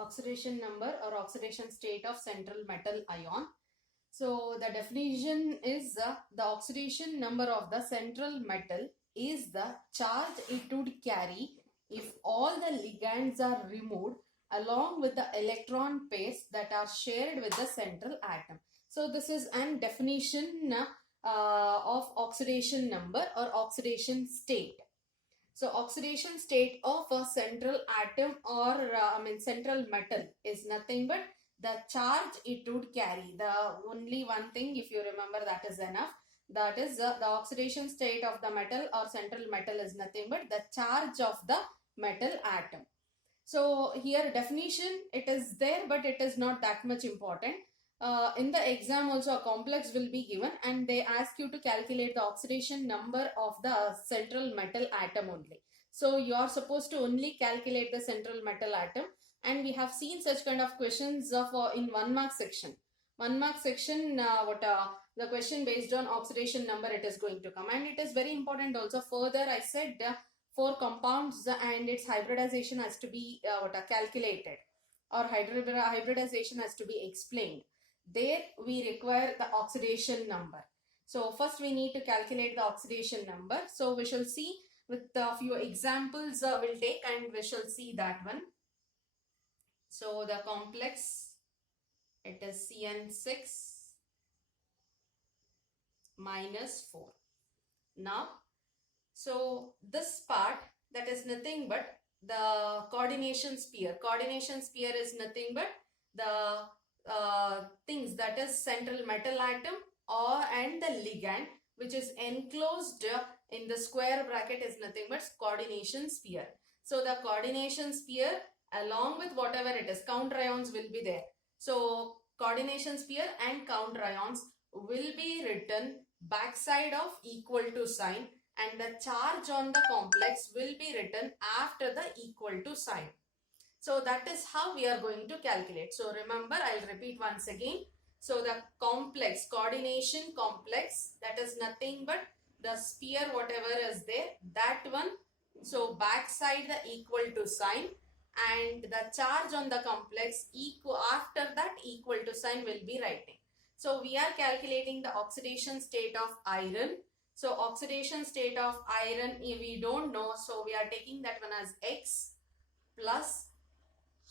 oxidation number or oxidation state of central metal ion. So the definition is the oxidation number of the central metal is the charge it would carry if all the ligands are removed along with the electron pairs that are shared with the central atom. So this is an definition of oxidation number or oxidation state. So oxidation state of a central atom or central metal is nothing but the charge it would carry. The only one thing, if you remember, that is enough. That is the oxidation state of the metal or central metal is nothing but the charge of the metal atom. So here definition, it is there, but it is not that much important. In the exam also a complex will be given and they ask you to calculate the oxidation number of the central metal atom only. So you are supposed to only calculate the central metal atom, and we have seen such kind of questions of in 1 mark section. 1 mark section, the question based on oxidation number it is going to come, and it is very important also. Further I said 4 compounds and its hybridization has to be calculated, or hybridization has to be explained. There we require the oxidation number. So first we need to calculate the oxidation number. So we shall see with a few examples we'll take, and we shall see that one. So the complex, it is CN6 minus 4. Now, so this part, that is nothing but the coordination sphere. Coordination sphere is nothing but the things, that is central metal atom and the ligand, which is enclosed in the square bracket, is nothing but coordination sphere. So the coordination sphere along with whatever it is, counter ions will be there. So coordination sphere and counter ions will be written backside of equal to sign, and the charge on the complex will be written after the equal to sign. So that is how we are going to calculate. So remember, I'll repeat once again. So the complex, coordination complex, that is nothing but the sphere whatever is there, that one. So backside the equal to sign, and the charge on the complex after that equal to sign will be writing. So we are calculating the oxidation state of iron. So oxidation state of iron we don't know, so we are taking that one as X plus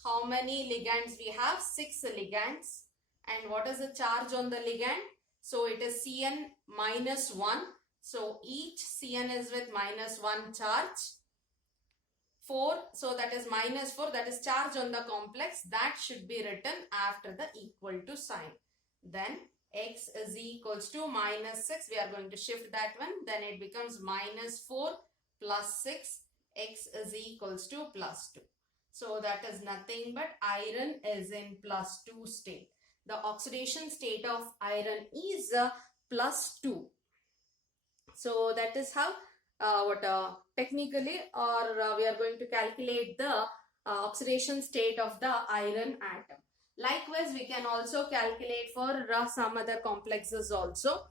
how many ligands we have? 6 ligands. And what is the charge on the ligand? So it is Cn minus 1. So each Cn is with minus 1 charge. 4, so that is minus 4, that is charge on the complex, that should be written after the equal to sign. Then X is equals to minus 6, we are going to shift that one, then it becomes minus 4 plus 6, X is equals to plus 2. So that is nothing but iron is in plus 2 state. The oxidation state of iron is plus 2. So that is how technically we are going to calculate the oxidation state of the iron atom. Likewise, we can also calculate for some other complexes also.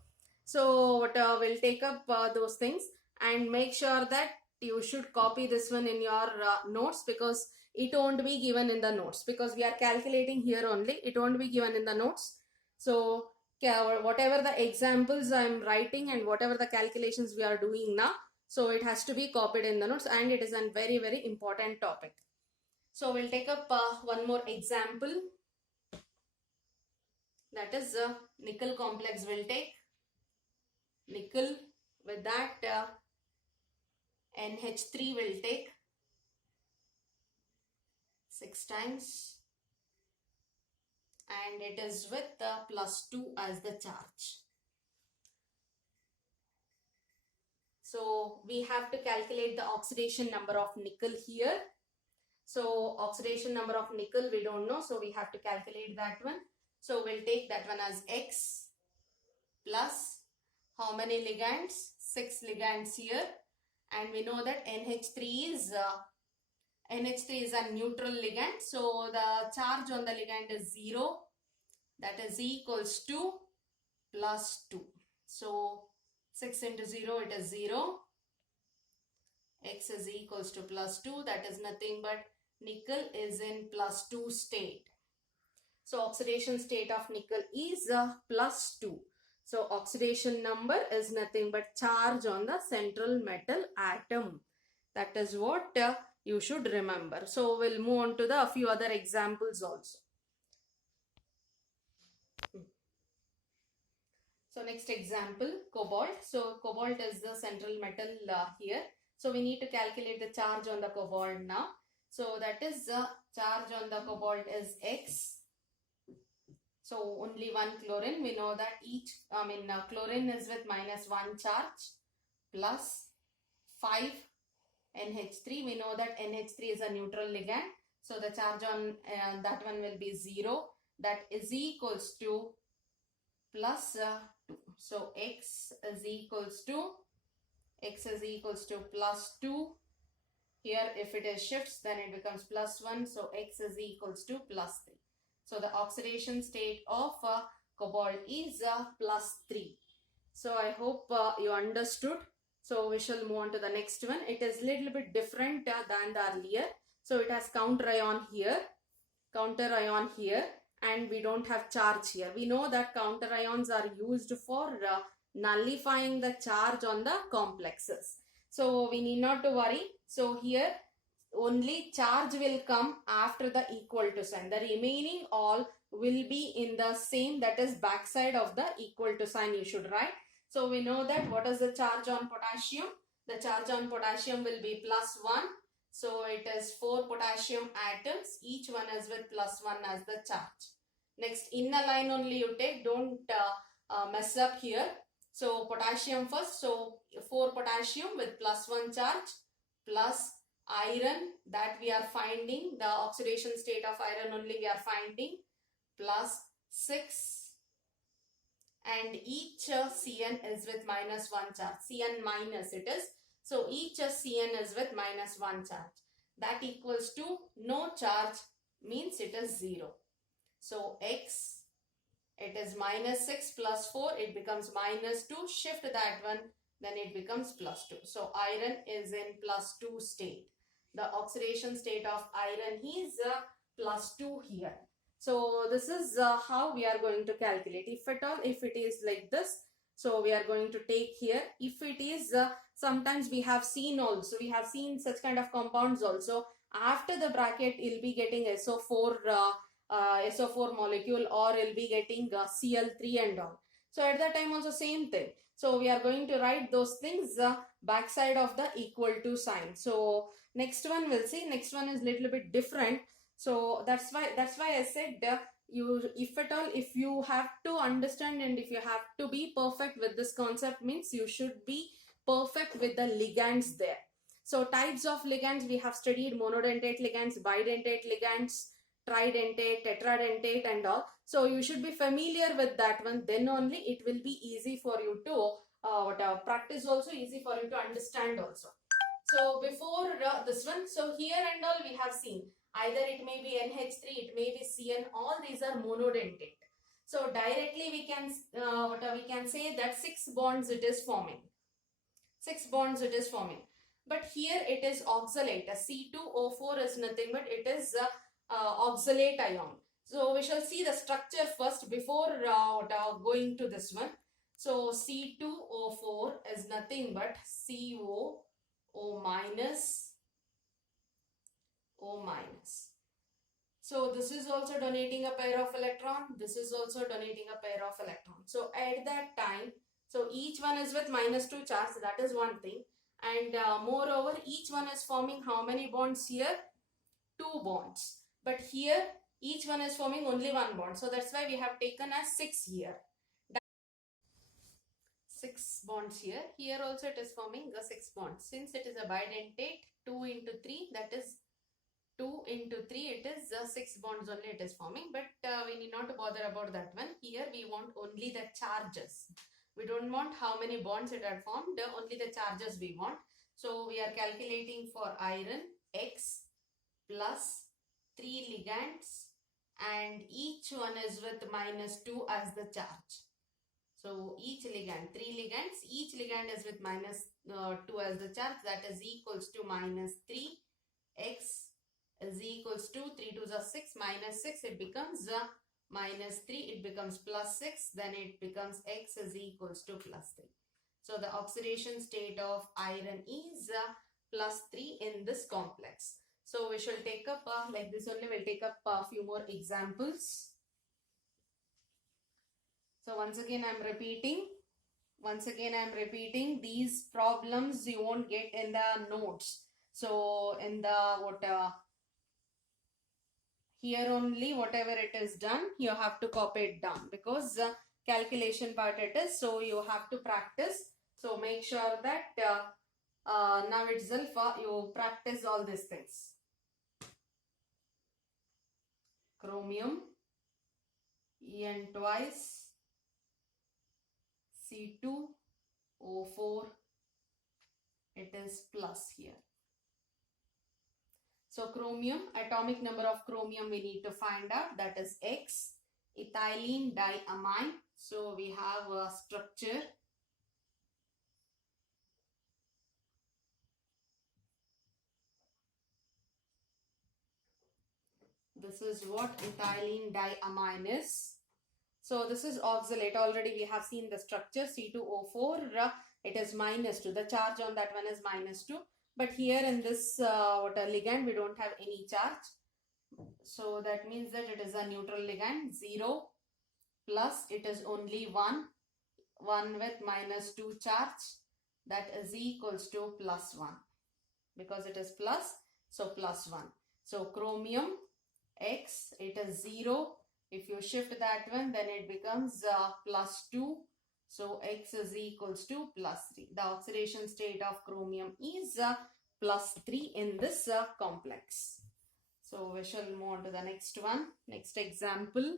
So we'll take up those things, and make sure that you should copy this one in your notes, because it won't be given in the notes, because we are calculating here only. It won't be given in the notes. So whatever the examples I am writing and whatever the calculations we are doing now, so it has to be copied in the notes, and it is a very, very important topic. So we'll take up one more example. That is nickel complex. We'll take nickel, with that NH3 will take 6 times, and it is with plus 2 as the charge. So we have to calculate the oxidation number of nickel here. So oxidation number of nickel we don't know, so we have to calculate that one. So we'll take that one as X plus how many ligands? 6 ligands here, and we know that NH3 is a neutral ligand, so the charge on the ligand is 0, that is equals to plus 2. So 6 into 0, it is 0. X is equals to plus 2, that is nothing but nickel is in +2 state. So oxidation state of nickel is +2. So oxidation number is nothing but charge on the central metal atom. That is what you should remember. So we'll move on to the few other examples also. So next example, cobalt. So cobalt is the central metal here. So we need to calculate the charge on the cobalt now. So that is charge on the cobalt is X. So only one chlorine. We know that chlorine is with -1 charge plus 5 NH3. We know that NH3 is a neutral ligand. So the charge on that one will be 0. That is equals to plus 2. So X is equals to +2. Here if it is shifts, then it becomes +1. So X is equals to +3. So the oxidation state of cobalt is +3. So I hope you understood. So we shall move on to the next one. It is little bit different than the earlier. So it has counter ion here, and we don't have charge here. We know that counter ions are used for nullifying the charge on the complexes. So we need not to worry. So here only charge will come after the equal to sign. The remaining all will be in the same, that is backside of the equal to sign you should write. So we know that what is the charge on potassium? The charge on potassium will be +1. So it is 4 potassium atoms. Each one is with +1 as the charge. Next, inner line only you take. Don't mess up here. So potassium first. So 4 potassium with +1 charge plus iron that we are finding. The oxidation state of iron only we are finding +6. And each Cn is with -1 charge. Cn minus it is. So each Cn is with -1 charge. That equals to no charge, means it is 0. So X, it is -6 plus 4, it becomes -2. Shift that one, then it becomes +2. So iron is in +2 state. The oxidation state of iron is +2 here. So this is how we are going to calculate. If at all, if it is like this, so we are going to take here. If it is, sometimes we have seen also, we have seen such kind of compounds also. After the bracket, you'll be getting SO4 molecule, or you'll be getting Cl3 and all. So at that time also same thing. So we are going to write those things backside of the equal to sign. So next one we'll see. Next one is little bit different. So that's why I said if at all, if you have to understand and if you have to be perfect with this concept, means you should be perfect with the ligands there. So types of ligands we have studied: monodentate ligands, bidentate ligands, tridentate, tetradentate and all. So you should be familiar with that one. Then only it will be easy for you to practice, also easy for you to understand also. So before this one, so here and all we have seen either it may be NH3, it may be Cn, all these are monodentate. So directly we can say that 6 bonds it is forming. 6 bonds it is forming. But here it is oxalate. A C2O4 is nothing but it is oxalate ion. So we shall see the structure first before going to this one. So C2O4 is nothing but CO minus, O minus. So this is also donating a pair of electron. This is also donating a pair of electron. So at that time, so each one is with -2 charge. That is one thing. And moreover, each one is forming how many bonds here? 2 bonds. But here, each one is forming only 1 bond. So that's why we have taken as 6 here. 6 bonds here. Here also it is forming the 6 bonds. Since it is a bidentate, 2 into 3, that is 2 into 3, it is 6 bonds only it is forming. But we need not to bother about that one. Here we want only the charges. We don't want how many bonds it had formed, only the charges we want. So we are calculating for iron X plus 3 ligands, and each one is with -2 as the charge. So each ligand, 3 ligands, each ligand is with -2 as the charge. That is equals to -3 X is equals to 3 2s are 6 minus 6, it becomes minus 3, it becomes plus 6, then it becomes X is equals to plus 3. So the oxidation state of iron is plus 3 in this complex. So we shall take up like this only, we'll take up a few more examples. So once again I'm repeating these problems you won't get in the notes. So in the here only whatever it is done, you have to copy it down, because calculation part it is, so you have to practice. So make sure that now itself you practice all these things. Chromium, En twice, C2O4, it is plus here. So chromium, atomic number of chromium we need to find out, that is X. Ethylene diamine, so we have a structure. This is what ethylene diamine is. So this is oxalate. Already we have seen the structure, C2O4, it is minus 2. The charge on that one is minus 2. But here in this ligand, we don't have any charge. So that means that it is a neutral ligand. 0 plus, it is only 1. 1 with minus 2 charge. That is equals to plus 1. Because it is plus, so plus 1. So chromium, X, it is 0. If you shift that one, then it becomes plus 2. So X is equals to plus 3. The oxidation state of chromium is plus 3 in this complex. So we shall move on to the next one. Next example.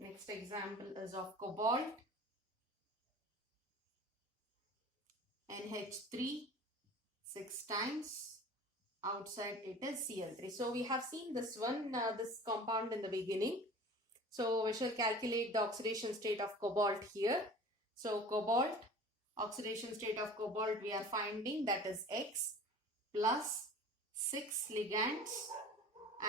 Next example is of cobalt. NH3, 6 times. Outside it is Cl3. So we have seen this one, this compound in the beginning. So we shall calculate the oxidation state of cobalt here. So cobalt, oxidation state of cobalt we are finding, that is X plus 6 ligands,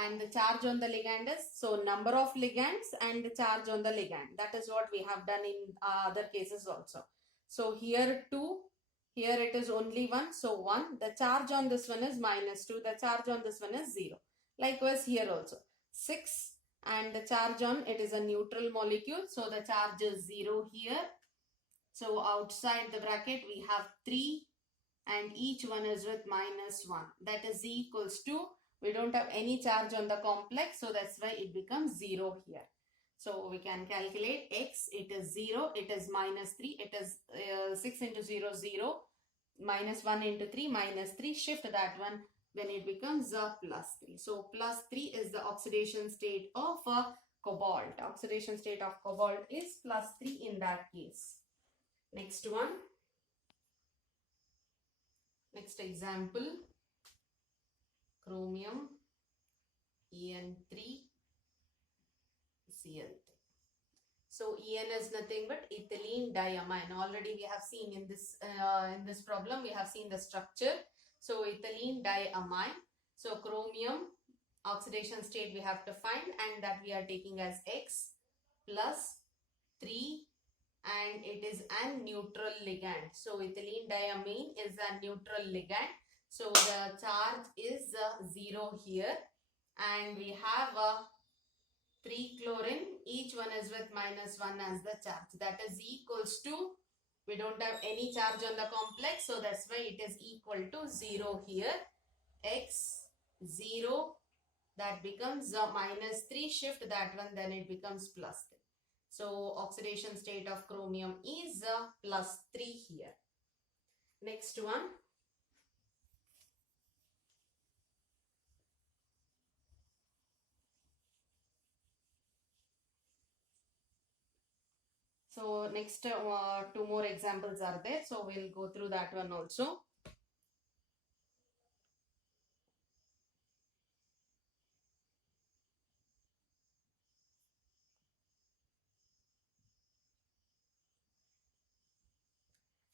and the charge on the ligand is, so number of ligands and the charge on the ligand. That is what we have done in other cases also. So here 2, here it is only 1, so 1. The charge on this one is minus 2. The charge on this one is 0. Likewise here also 6, and the charge on it is a neutral molecule, so the charge is 0 here. So outside the bracket we have 3, and each one is with minus 1. That is equals to, we don't have any charge on the complex, so that's why it becomes 0 here. So we can calculate X, it is 0, it is minus 3, it is 6 into 0, 0, minus 1 into 3, minus 3, shift that one, then it becomes plus 3. So plus 3 is the oxidation state of cobalt. Oxidation state of cobalt is plus 3 in that case. Next one. Next example. Chromium, En3, Cl3. So En is nothing but ethylene diamine. Already we have seen in this problem, we have seen the structure. So ethylene diamine. So chromium oxidation state we have to find, and that we are taking as X plus 3, and it is a neutral ligand. So ethylene diamine is a neutral ligand. So the charge is 0 here, and we have 3 chlorine, each one is with minus 1 as the charge. That is equals to, we don't have any charge on the complex, so that's why it is equal to 0 here. X 0, that becomes minus 3, shift that one, then it becomes plus 3. So oxidation state of chromium is plus 3 here. Next one. So next 2 more examples are there. So we'll go through that one also.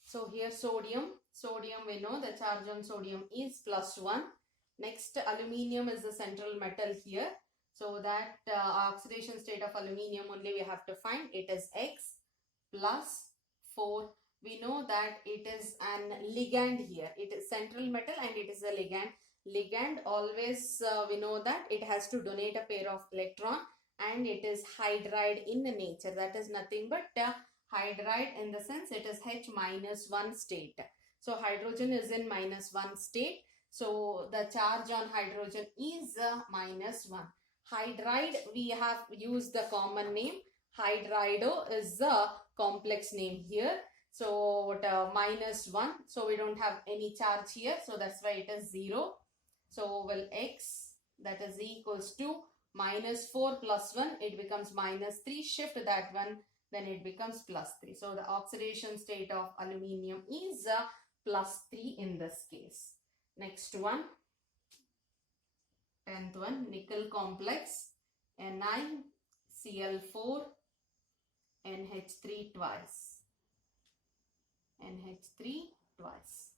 So here sodium, Sodium, we know the charge on sodium is +1. Next, aluminium is the central metal here. So that oxidation state of aluminium only we have to find. It is X plus 4. We know that it is an ligand here. It is central metal and it is a ligand. Ligand always we know that it has to donate a pair of electron, and it is hydride in nature. That is nothing but hydride in the sense it is H-1 state. So hydrogen is in -1 state. So the charge on hydrogen is -1. Hydride, we have used the common name. Hydrido is the complex name here. So what -1. So we don't have any charge here. So that's why it is 0. So well, X, that is equals to -4 plus 1. It becomes -3. Shift that one, then it becomes +3. So the oxidation state of aluminium is +3 in this case. Next one, 10th one, nickel complex, NiCl4, NH3 twice. NH3 twice.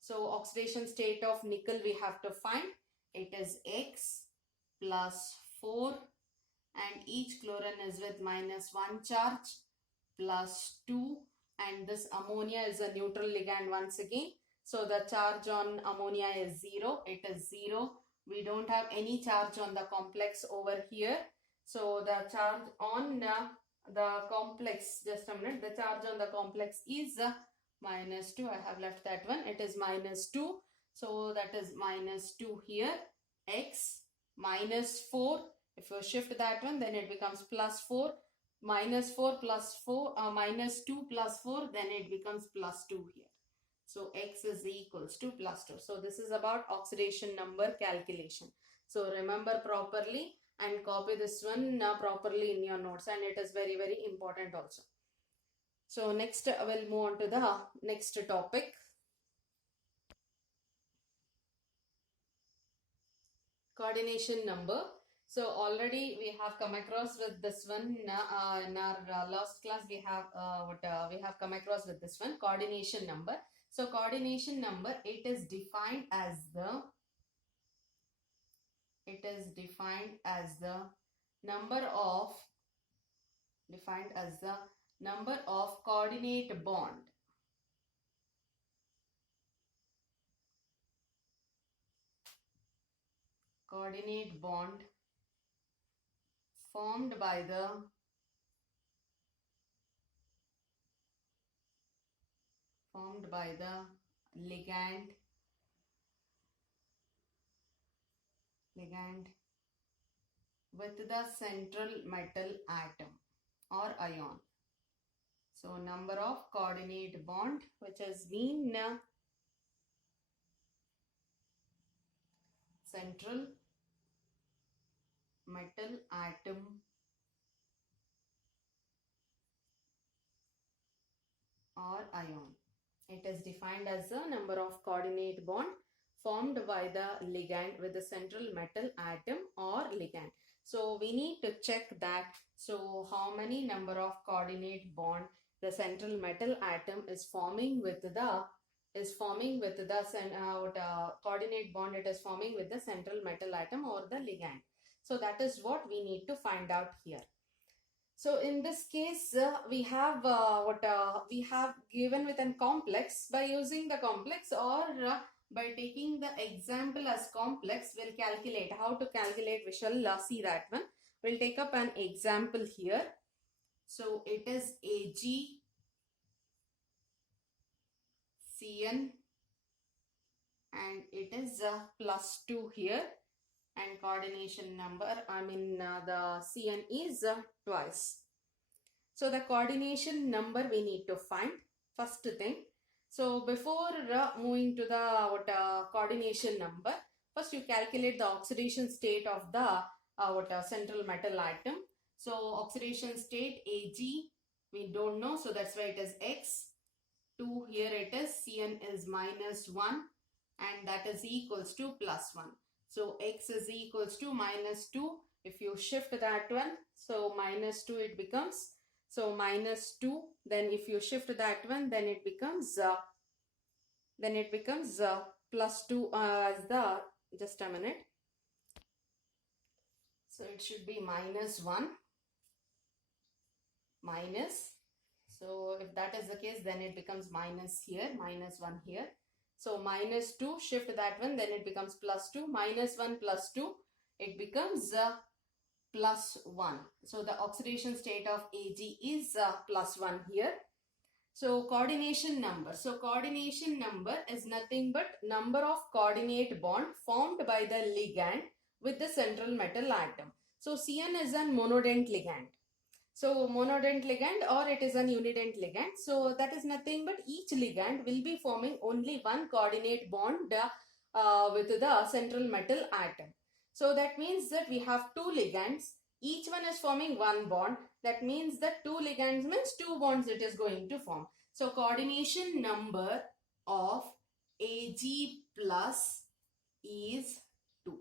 So oxidation state of nickel we have to find. It is X plus 4, and each chlorine is with -1 charge, plus 2, and this ammonia is a neutral ligand once again. So the charge on ammonia is 0. It is 0. We don't have any charge on the complex over here. So the charge on the complex, just a minute, the charge on the complex is -2. I have left that one. It is -2. So that is -2 here. X -4. If you shift that one, then it becomes +4. -4 plus 4, -2 plus 4, then it becomes +2 here. So X is equals to +2. So this is about oxidation number calculation. So remember properly and copy this one properly in your notes, and it is very, very important also. So next we'll move on to the next topic. Coordination number. So already we have come across with this one in our last class. We have we have come across with this one, coordination number. So coordination number, it is defined as the number of coordinate bond formed by the ligand with the central metal atom or ion. So number of coordinate bond which has been central metal atom or ion. It is defined as the number of coordinate bond formed by the ligand with the central metal atom or ligand. So we need to check that. So how many number of coordinate bond the central metal atom is forming with the coordinate bond it is forming with the central metal atom or the ligand. So that is what we need to find out here. So in this case, we have we have given with a complex. By using the complex or by taking the example as complex, we'll calculate. How to calculate, we shall see that one. We'll take up an example here. So it is Ag Cn, and it is +2 here, and coordination number, the Cn is twice. So the coordination number we need to find, first thing. So before moving to the coordination number, first you calculate the oxidation state of the central metal atom. So oxidation state Ag we don't know, so that's why it is X. 2 here it is, Cn is -1, and that is equals to +1. So X is equals to -2. If you shift that one, so -2 it becomes. So minus 2, then if you shift that one, then it becomes plus 2 as the, just a minute. So it should be minus 1 minus. So if that is the case, then it becomes minus here, minus 1 here. So minus 2, shift that one, then it becomes plus 2, minus 1 plus 2, it becomes plus 1. So the oxidation state of Ag is plus 1 here. So coordination number. So coordination number is nothing but number of coordinate bond formed by the ligand with the central metal atom. So Cn is a monodent ligand. So monodent ligand, or it is an unident ligand. So that is nothing but each ligand will be forming only one coordinate bond with the central metal atom. So that means that we have two ligands. Each one is forming one bond. That means that two ligands means two bonds it is going to form. So coordination number of Ag plus is 2.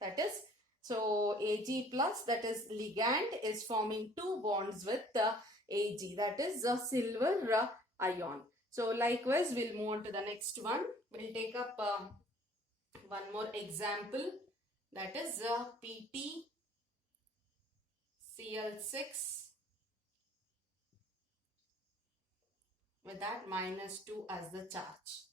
That is, so Ag plus, that is ligand, is forming two bonds with the Ag, that is the silver ion. So likewise, we'll move on to the next one. We'll take up one more example, that is PtCl6 with that minus 2 as the charge.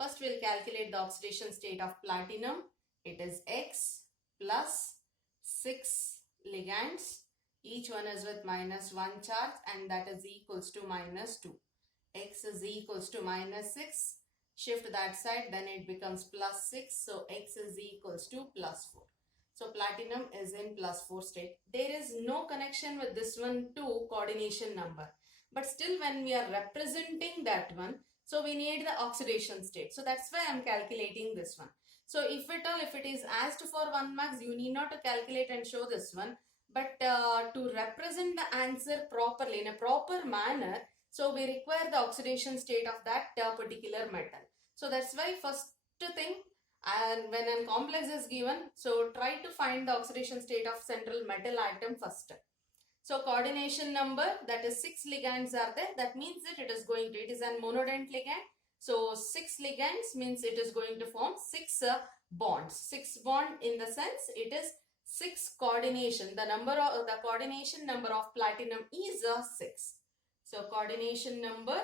First, we'll calculate the oxidation state of platinum. It is X plus 6 ligands. Each one is with minus 1 charge, and that is equals to minus 2. X is equals to minus 6. Shift that side, then it becomes plus 6. So X is equals to plus 4. So platinum is in plus 4 state. There is no connection with this one to coordination number. But still, when we are representing that one, so we need the oxidation state. So that's why I am calculating this one. So if at all, if it is asked for 1 marks, you need not to calculate and show this one. But to represent the answer properly, in a proper manner, so we require the oxidation state of that particular metal. So that's why first thing, and when a complex is given, so try to find the oxidation state of central metal atom first. So coordination number, that is 6 ligands are there. That means that it is a monodent ligand. So 6 ligands means it is going to form 6 bonds. 6 bond in the sense it is 6 coordination. The coordination number of platinum is 6. So coordination number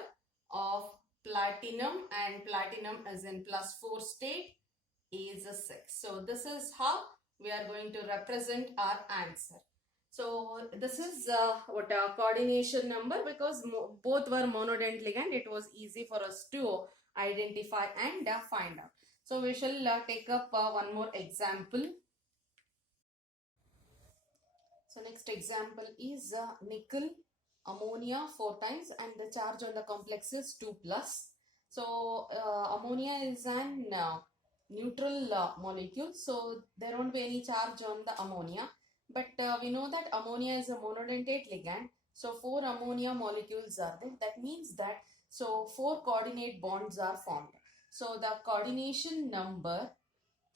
of platinum, and platinum is in plus 4 state, is 6. So this is how we are going to represent our answer. So this is what coordination number, because both were monodent ligand, it was easy for us to identify and find out. So we shall take up one more example. So next example is nickel, ammonia 4 times, and the charge on the complex is 2 plus. So ammonia is an neutral molecule, so there won't be any charge on the ammonia. But we know that ammonia is a monodentate ligand. So 4 ammonia molecules are there. That means that, so 4 coordinate bonds are formed. So the coordination number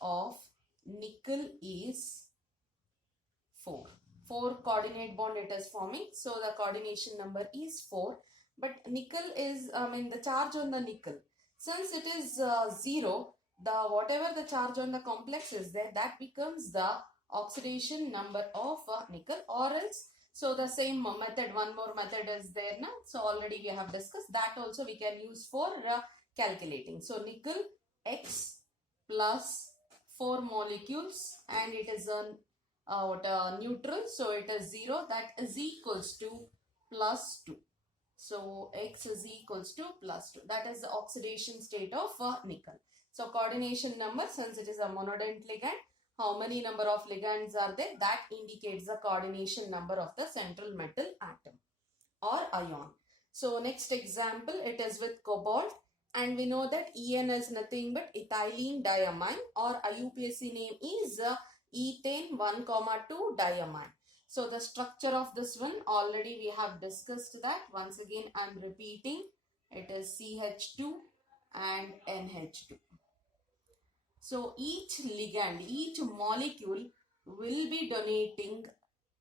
of nickel is 4. 4 coordinate bond it is forming. So the coordination number is 4. But nickel is, the charge on the nickel, since it is 0, whatever the charge on the complex is there, that becomes the oxidation number of nickel, or else, so the same method, one more method is there now. So already we have discussed that, also we can use for calculating. So nickel X plus 4 molecules, and it is a neutral, so it is 0, that is equals to plus 2. So X is equals to plus 2. That is the oxidation state of nickel. So coordination number, since it is a monodent ligand, how many number of ligands are there, that indicates the coordination number of the central metal atom or ion. So next example, it is with cobalt, and we know that En is nothing but ethylene diamine, or IUPAC name is ethane 1,2 diamine. So the structure of this one, already we have discussed that. Once again I am repeating, it is CH2 and NH2. So each ligand, each molecule will be donating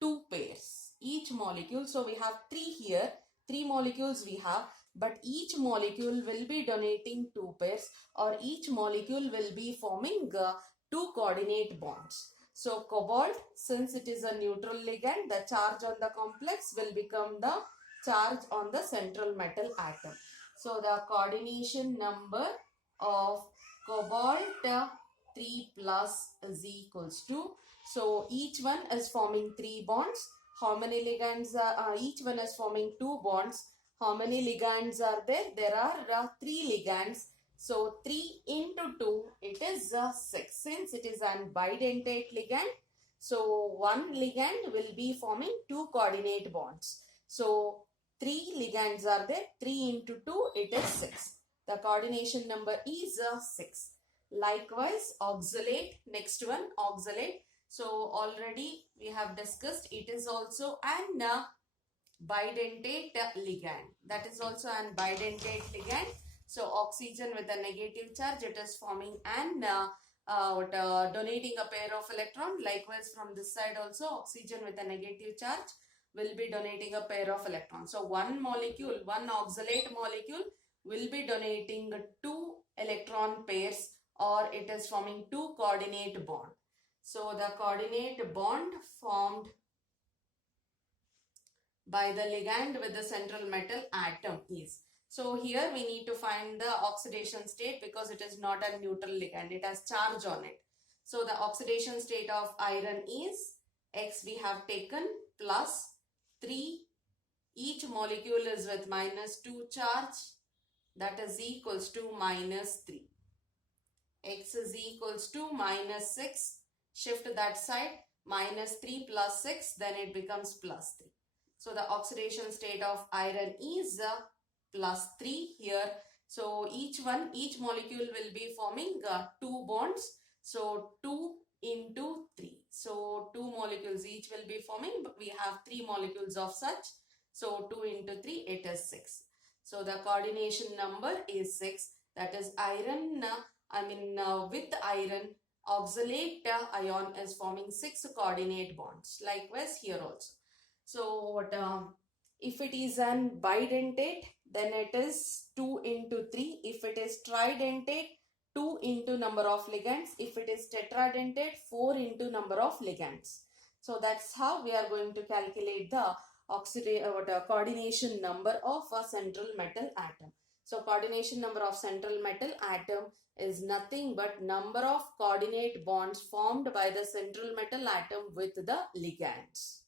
2 pairs. Each molecule, so we have 3 here, 3 molecules we have, but each molecule will be donating 2 pairs, or each molecule will be forming 2 coordinate bonds. So cobalt, since it is a neutral ligand, the charge on the complex will become the charge on the central metal atom. So the coordination number of cobalt 3 plus is equals to, so each one is forming 3 bonds. How many ligands are, each one is forming 2 bonds. How many ligands are there? There are 3 ligands. So 3 into 2, it is 6. Since it is an bidentate ligand, so one ligand will be forming 2 coordinate bonds. So 3 ligands are there. 3 into 2, it is 6. The coordination number is 6. Likewise, oxalate, next one, oxalate. So already we have discussed, it is also an bidentate ligand. That is also an bidentate ligand. So oxygen with a negative charge, it is forming an donating a pair of electron. Likewise, from this side also, oxygen with a negative charge will be donating a pair of electrons. So one molecule, one oxalate molecule will be donating 2 electron pairs, or it is forming 2 coordinate bond. So the coordinate bond formed by the ligand with the central metal atom is. So here we need to find the oxidation state, because it is not a neutral ligand. It has charge on it. So the oxidation state of iron is X we have taken plus 3. Each molecule is with -2 charge. That is equals to -3. X is equals to -6. Shift that side. -3 plus 6. Then it becomes +3. So the oxidation state of iron is +3 here. So each molecule will be forming 2 bonds. So 2 into 3. So 2 molecules each will be forming. But we have 3 molecules of such. So 2 into 3, it is 6. So the coordination number is 6. That is iron, with iron, oxalate ion is forming 6 coordinate bonds. Likewise here also. So if it is an bidentate, then it is 2 into 3. If it is tridentate, 2 into number of ligands. If it is tetradentate, 4 into number of ligands. So that's how we are going to calculate the coordination number of a central metal atom. So coordination number of central metal atom is nothing but number of coordinate bonds formed by the central metal atom with the ligands.